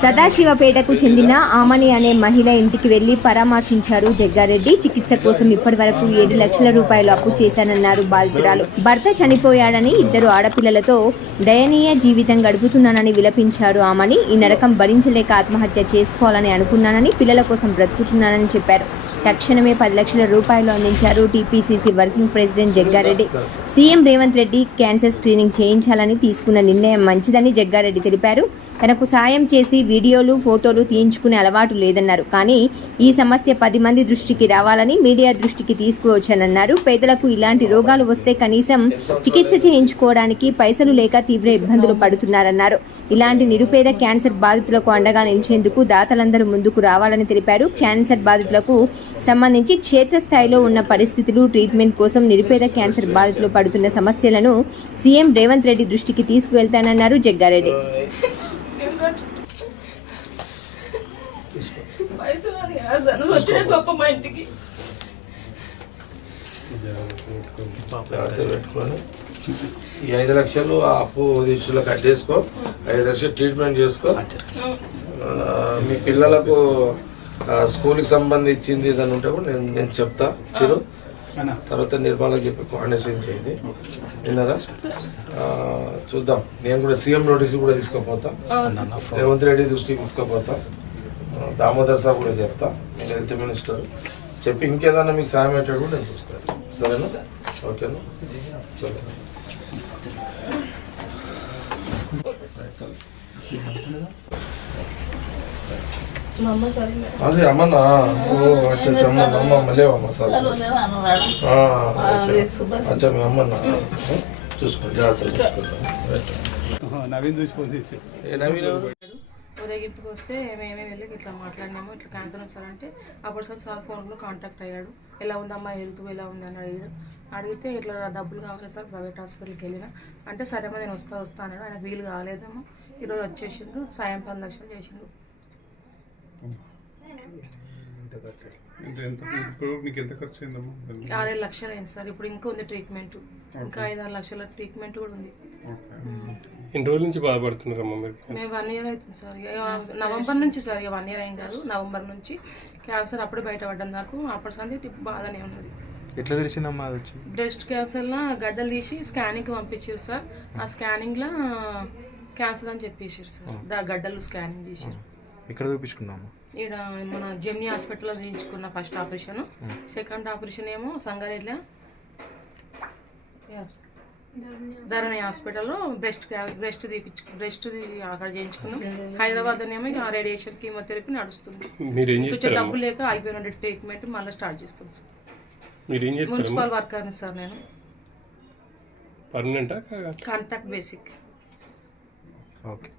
సదాశివపేటకు చెందిన ఆమని అనే మహిళ ఇంటికి వెళ్ళి పరామర్శించారు జగ్గారెడ్డి. చికిత్స కోసం ఇప్పటి వరకు ఏడు లక్షల రూపాయలు అప్పు చేశానన్నారు బాధితురాలు. భర్త చనిపోయాడని ఇద్దరు ఆడపిల్లలతో దయనీయ జీవితం గడుపుతున్నానని విలపించారు ఆమని. ఈ నరకం భరించలేక ఆత్మహత్య చేసుకోవాలని అనుకున్నానని పిల్లల కోసం బ్రతుకుతున్నానని చెప్పారు. తక్షణమే పది లక్షల రూపాయలు అందించారు TPCC working president Jagga Reddy. CM Revanth Reddy cancer screening చేయించాలని తీసుకున్న నిర్ణయం మంచిదని జగ్గారెడ్డి తెలిపారు. తనకు సాయం చేసి వీడియోలు ఫోటోలు తీయించుకునే అలవాటు లేదన్నారు. కానీ ఈ సమస్య పది మంది దృష్టికి రావాలని మీడియా దృష్టికి తీసుకువచ్చానన్నారు. పేదలకు ఇలాంటి రోగాలు వస్తే కనీసం చికిత్స చేయించుకోవడానికి పైసలు లేక తీవ్ర ఇబ్బందులు పడుతున్నారన్నారు. ఇలాంటి నిరుపేద క్యాన్సర్ బాధితులకు అండగా నిలిచేందుకు దాతలందరూ ముందుకు రావాలని తెలిపారు. క్యాన్సర్ బాధితులకు సంబంధించి క్షేత్రస్థాయిలో ఉన్న పరిస్థితులు ట్రీట్మెంట్ కోసం నిరుపేద క్యాన్సర్ బాధితులు పడుతున్న సమస్యలను సీఎం రేవంత్ రెడ్డి దృష్టికి తీసుకువెళ్తానన్నారు జగ్గారెడ్డి. వయసులో అసలు వచ్చే గొప్ప మా ఇంటికి. జాగ్రత్త పెట్టుకొని ఈ ఐదు లక్షలు ఆ అప్పు దిశలో కట్టేసుకో. ఐదు లక్షలు ట్రీట్మెంట్ చేసుకో. మీ పిల్లలకు స్కూల్కి సంబంధించింది ఏదైనా ఉంటే కూడా నేను నేను చెప్తా. చిరు తర్వాత నిర్మలకు చెప్పి కోఆర్డినేషన్ చేయది విన్నారా? చూద్దాం. నేను కూడా సీఎం నోటీస్ కూడా తీసుకోపోతా. రేవంత్ రెడ్డి దృష్టికి తీసుకోపోతా. దామోదర్ సాబ్ కూడా చెప్తా నేను హెల్త్ మినిస్టర్. చెప్పి ఇంకేదన్నా మీకు సాయం అయ్యేటట్టు కూడా నేను చూస్తాను సరేనా? ఓకేనా? చలో మా అమ్మ సరే అదే అమ్మన్నా. ఓ అచ్చా అచ్చా అమ్మ అమ్మ అమ్మ లేవమ్మ సార్. అచ్చా మీ అమ్మన్నా. చూసుకో జాగ్రత్త చూసుకో నవీన్ చూసి ఫోన్ చేసి ఏ నవీన్? ఊరేగింపుకి వస్తే మేమే వెళ్ళి ఇట్లా మాట్లాడినాము ఇట్లా క్యాన్సర్ వస్తారంటే అప్పుడు సార్ సార్ ఫోన్లో కాంటాక్ట్ అయ్యాడు. ఎలా ఉందమ్మా హెల్త్ ఎలా ఉంది అని అడిగాడు. అడిగితే ఇట్లా డబ్బులు కావాలి సార్ ప్రైవేట్ హాస్పిటల్కి వెళ్ళిన. అంటే సరేమ్మా నేను వస్తా వస్తా అన్నాడు. ఆయనకు వీలు కాలేదేమో. ఈరోజు వచ్చేసిండు సాయం పది లక్షలు చేసిండు ఎంత ఎంత ఇప్పుడు నీకు ఎంత ఖర్చు అయిందమ్మా ఆరేడు లక్షలు అయింది సార్ ఇప్పుడు ఇంకా ఉంది ట్రీట్మెంట్ ఇంకా ఐదు ఆరు లక్షల ట్రీట్మెంట్ కూడా ఉంది. ఎన్ని రోజుల నుంచి బాధపడుతున్నారమ్మా మీరు? మేము వన్ ఇయర్ అవుతుంది సార్. ఇక నవంబర్ నుంచి సార్ ఇక వన్ ఇయర్ అయింది కాదు. నవంబర్ నుంచి క్యాన్సర్ అప్పుడే బయటపడ్డాను నాకు అప్పటి సంది బాధనే ఉన్నది. ఎట్లా తెలిసిందమ్మా అది వచ్చి? బ్రెస్ట్ క్యాన్సర్లో గడ్డలు తీసి స్కానింగ్కి పంపించారు సార్. ఆ స్కానింగ్లో క్యాన్సర్ అని చెప్పేసారు సార్. దా గడ్డలు స్కానింగ్ చేసారు ఎక్కడ చూపించుకున్నాము? ఈడ మన జెమ్నీ హాస్పిటల్లో చేయించుకున్న ఫస్ట్ ఆపరేషన్. సెకండ్ ఆపరేషన్ ఏమో సంగారెడ్ల? ధరణి హాస్పిటల్లో బ్రెస్ట్ బ్రెస్ట్ తీపించు బ్రెస్ట్ అక్కడ చేయించుకున్నాం. హైదరాబాద్ ఏమో ఇక రేడియేషన్ కీమోథెరపీ నడుస్తుంది. మీరు ఏం కొంచెం డబ్బు లేక అయిపోయిన ట్రీట్మెంట్ మళ్ళీ స్టార్ట్ చేస్తాం సార్. మీరు ఏం చేస్తారమ్మా మున్సిపల్ వర్కర్ని సార్ నేను. పర్మనెంటా కాంటాక్ట్ బేసిక్. ఓకే.